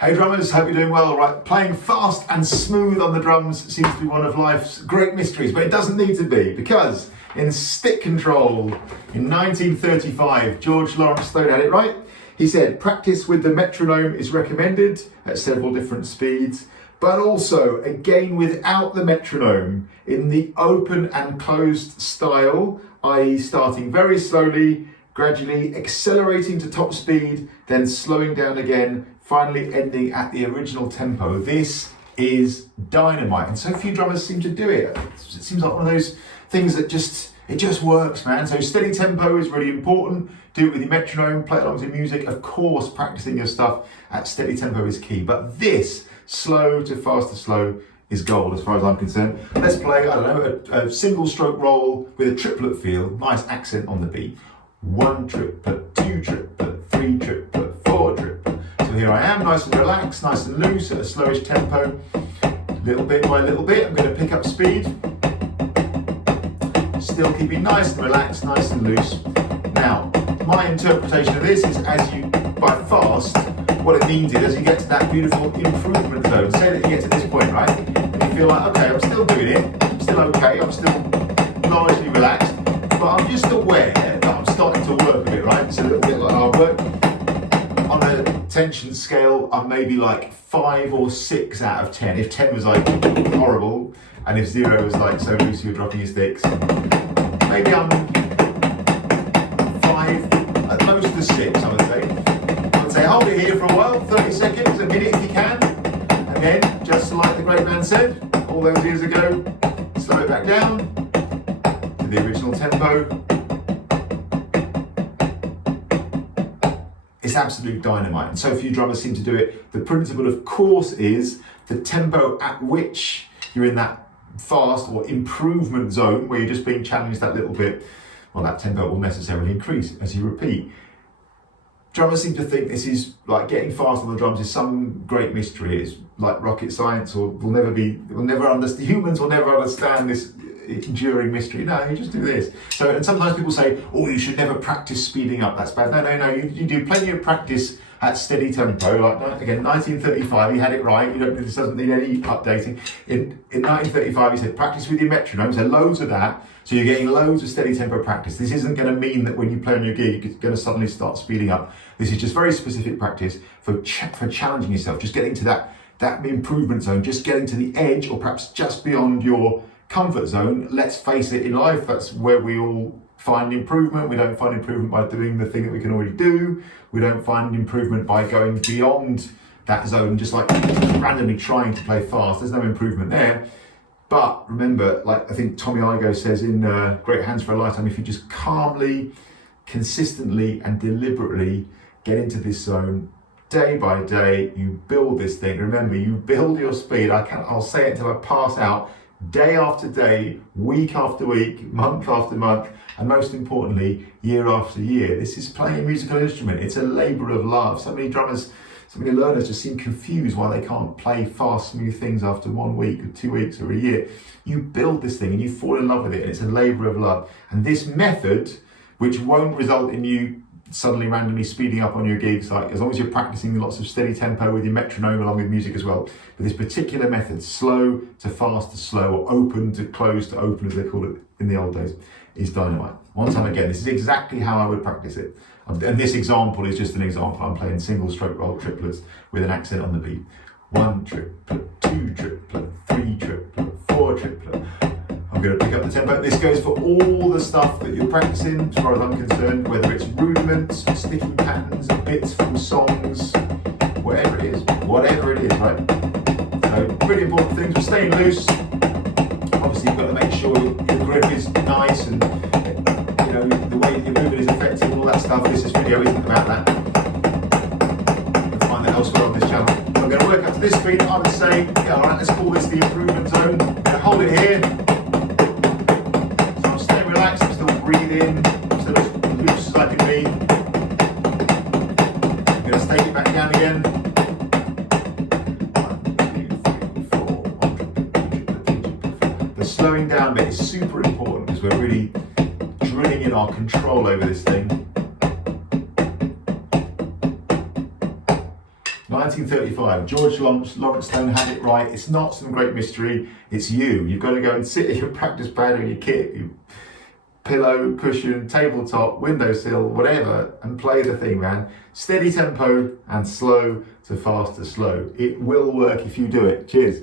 Hey drummers, hope you're doing well. Right, playing fast and smooth on the drums seems to be one of life's great mysteries, but it doesn't need to be, because in stick control in 1935, George Lawrence Stone had it right. He said, practice with the metronome is recommended at several different speeds, but also again without the metronome in the open and closed style, i.e. starting very slowly, gradually accelerating to top speed, then slowing down again, finally ending at the original tempo. This is dynamite, and so few drummers seem to do it. It seems like one of those things that just works, man. So steady tempo is really important. Do it with your metronome, play along with music. Of course, practicing your stuff at steady tempo is key, but this slow to fast to slow is gold as far as I'm concerned. Let's play, I don't know, a single stroke roll with a triplet feel, nice accent on the beat. 1 triplet, 2 triplet, 3 triplet, 4 triplet. So here I am, nice and relaxed, nice and loose at a slowish tempo. Little bit by little bit, I'm going to pick up speed. Still keeping nice and relaxed, nice and loose. Now, my interpretation of this is as you, by fast, what it means is as you get to that beautiful improvement zone, say that you get to this point, right? And you feel like, okay, I'm still doing it, I'm still okay, I'm still largely relaxed, but I'm just aware that I'm starting to work a bit, right? It's a little bit like hard work. On a tension scale, I'm maybe like 5 or 6 out of 10. If 10 was like horrible, and if 0 was like so loose you're dropping your sticks, maybe I'm 5, at most a 6, I would say. I would say hold it here for a while, 30 seconds, a minute if you can, and then, just like the great man said all those years ago, slow it back down to the original tempo. It's absolute dynamite, and so few drummers seem to do it. The principle, of course, is the tempo at which you're in that fast or improvement zone where you're just being challenged that little bit. Well, that tempo will necessarily increase as you repeat. Drummers seem to think this is like getting fast on the drums is some great mystery. It's like rocket science, or humans will never understand this enduring mystery. No, you just do this. So, and sometimes people say, oh, you should never practice speeding up, that's bad. No, you do plenty of practice at steady tempo. Like, again, 1935, he had it right. This doesn't need any updating. In 1935, he said, practice with your metronome, so loads of that. So you're getting loads of steady tempo practice. This isn't going to mean that when you play on your gig, you're going to suddenly start speeding up. This is just very specific practice for challenging yourself, just getting to that improvement zone, just getting to the edge, or perhaps just beyond your comfort zone. Let's face it, in life, that's where we all find improvement. We don't find improvement by doing the thing that we can already do. We don't find improvement by going beyond that zone, just like randomly trying to play fast. There's no improvement there. But remember, like I think Tommy Igoe says in Great Hands for a Lifetime, if you just calmly, consistently and deliberately get into this zone, day by day, you build this thing. Remember, you build your speed. I'll say it until I pass out. Day after day, week after week, month after month, and most importantly, year after year. This is playing a musical instrument. It's a labour of love. So many drummers, so many learners just seem confused why they can't play fast, smooth things after 1 week or 2 weeks or a year. You build this thing and you fall in love with it, and it's a labour of love. And this method, which won't result in you suddenly randomly speeding up on your gigs, like as long as you're practicing lots of steady tempo with your metronome along with music as well. But this particular method, slow to fast to slow, or open to close to open as they call it in the old days, is dynamite. One time again, this is exactly how I would practice it. And this example is just an example. I'm playing single stroke roll triplets with an accent on the beat. 1 triplet, 2 triplet, 3 triplet, 4 triplet. I'm going to pick up the tempo. This goes for all the stuff that you're practicing, as far as I'm concerned, whether it's rudiments, sticking patterns, bits from songs, whatever it is, right? So, really important things. We're staying loose. Obviously, you've got to make sure your grip is nice and the way you're moving is effective, all that stuff. This video isn't about that. You'll find that elsewhere on this channel. I'm going to work up to this speed. I would say, all right, let's call this the improvement zone. I'm going to hold it here. So I'm staying relaxed, I'm still breathing, I'm still as loose as I can be. I'm going to take it back down again. 1, 2, 3, 4. 1, 2, 3, 4. The slowing down bit is super important because we're really drilling in our control over this thing. 1935, George Lawrence Stone had it right. It's not some great mystery, it's you. You've got to go and sit at your practice pad or your kit, your pillow, cushion, tabletop, windowsill, whatever, and play the thing, man. Steady tempo and slow to fast to slow. It will work if you do it. Cheers.